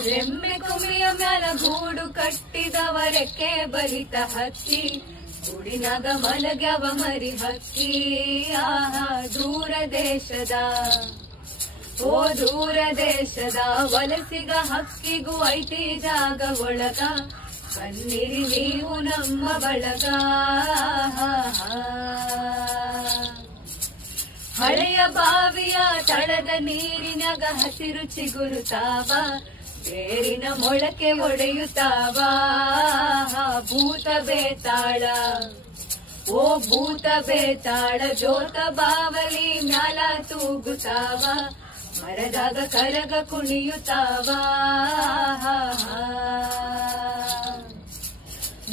ರೆಮ್ಮೆ ಕುಮಿಯ ಮ್ಯಾಲ ಗೂಡು ಕಟ್ಟಿದವರಕ್ಕೆ ಬಲಿತ ಹಕ್ಕಿ ಗೂಡಿನಾಗ ಮಲಗ್ಯವ ಮರಿ ಹಕ್ಕಿ ಆಹಾ ದೂರ ದೇಶದ ಓ ದೂರ ದೇಶದ ವಲಸಿಗ ಹಕ್ಕಿಗೂ ಐತಿ ಜಾಗ ಒಳಗ ಬನ್ನಿರಿ ನೀವು ನಮ್ಮ ಬಳಗ ಹಳೆಯ ಬಾವಿಯ ತಳದ ನೀರಿನಾಗ ಹಸಿರು ಚಿಗುರುತ್ತಾವ ಬೇರಿನ ಮೊಳಕೆ ಒಡೆಯುತ್ತಾವ ಭೂತ ಬೇತಾಳ ಓ ಭೂತ ಬೇತಾಳ ಜೋತ ಬಾವಲಿ ಮ್ಯಾಲ ತೂಗುತ್ತಾವ ಮರದಾಗ ಕರಗ ಕುಣಿಯುತ್ತಾವ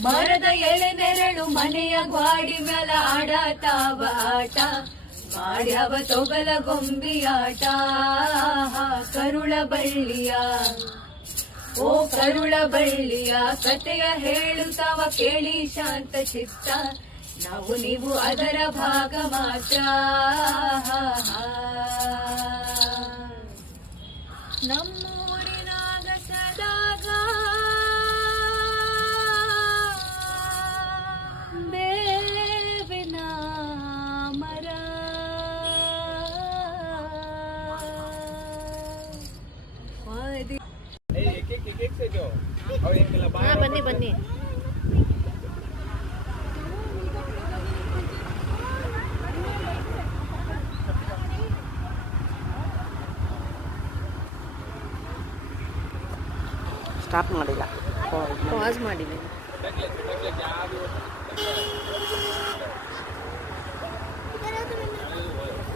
ಮರದ ಎಳೆ ನೆರಳು ಮನೆಯ ಗ್ವಾಡಿ ಮ್ಯಾಲ ಆಡತಾವ ಆಟ ಮಾಡ್ಯಾವ ತೊಗಲ ಗೊಂಬಿಯಾಟ ಕರುಳ ಬಳ್ಳಿಯ ಓ ಕರುಳ ಬಳ್ಳಿಯ ಕಥೆಯ ಹೇಳುತ್ತಾವ ಕೇಳಿ ಶಾಂತ ಚಿತ್ತ ನಾವು ನೀವು ಅದರ ಭಾಗ ಮಾತ್ರ ನಮ್ಮೂರಿನಾಗ ಸದಾಗ ಬೇವಿನ ಮರ ಬನ್ನಿ ಬನ್ನಿ ಸ್ಟಾಪ್ ಮಾಡಿಲ್ಲ, ಪಾಸ್ ಮಾಡಿದ್ದೀನಿ.